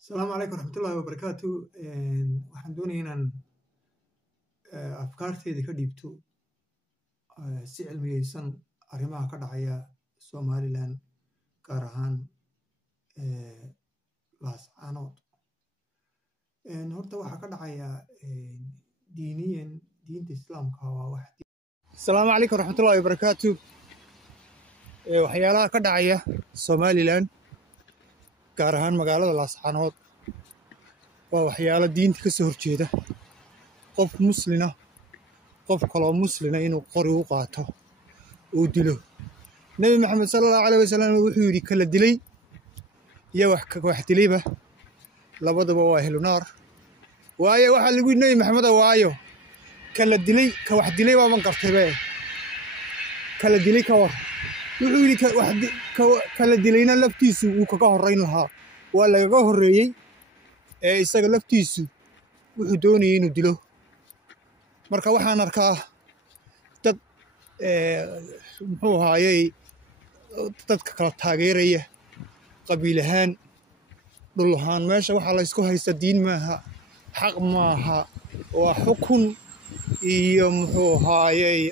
السلام عليكم ورحمة الله وبركاته. waxaan doonayaa inaan afkaarteyda ka dhiibto si cilmiyeysan arrimaha ka dhacaya Somaliland gaar ahaan laascaanood. Horta waxaa ka dhacaya diinta islaamka waa wax. Asalaamu calaykum waraxmatullaahi wabarakaatu. Waxyaalaha ka dhacaya Somaliland gaar ahaan magaalada laascaanood waa waxyaalo diinta ka soo horjeeda. qof muslina qof kaloo muslina inuu qori u qaato uu dilo. Nabi Maxamed sallallahu alayhi wasallam wuxuu yiri kala dilay iyo wax dilayba labadaba waa ahlu naar. waayo waxa lagu Nabi Maxamed waayo kala dilay ka wax dilay baa man qartayba kala dilay ka war wuxuu yiri kala dilayna laftiisu uu kaga horeyn lahaa waa laga horeeyay isaga laftiisu wuxuu doonayay inuu dilo. marka waxaan arkaa dad muxuu ahaayay dadka kala taageeraya qabiil ahaan dhul ahaan. meesha waxa la isku haysta diin maaha, xaq maaha, waa xukun iyo muxuu ahaayay